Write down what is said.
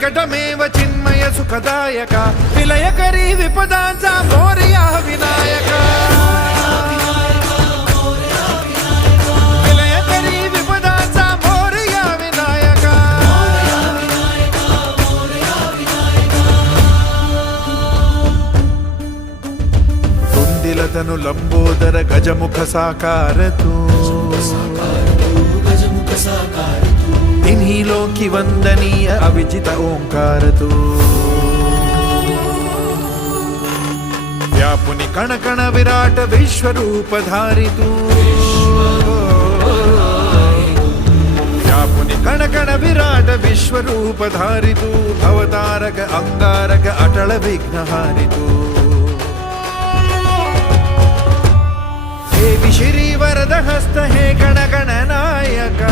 विकटमेव चिन्मय सुखदायक विलयकरी विपदांचा मोरया विनायक विलयकरी विपदांचा मोरया विनायक कुंदिलतनु लंबोदर गजमुख साकार तू तिन्ही लोकी वंदनीय अविजित ओंकार तू व्यापुनि कण कण विराट विश्वरूप धारी तू व्यापुनि कण कण विराट विश्वरूप धारी तू भवतारक अंगारक अटल विघ्नहारी तू देवी श्री वरद हस्त हे गण गण नायका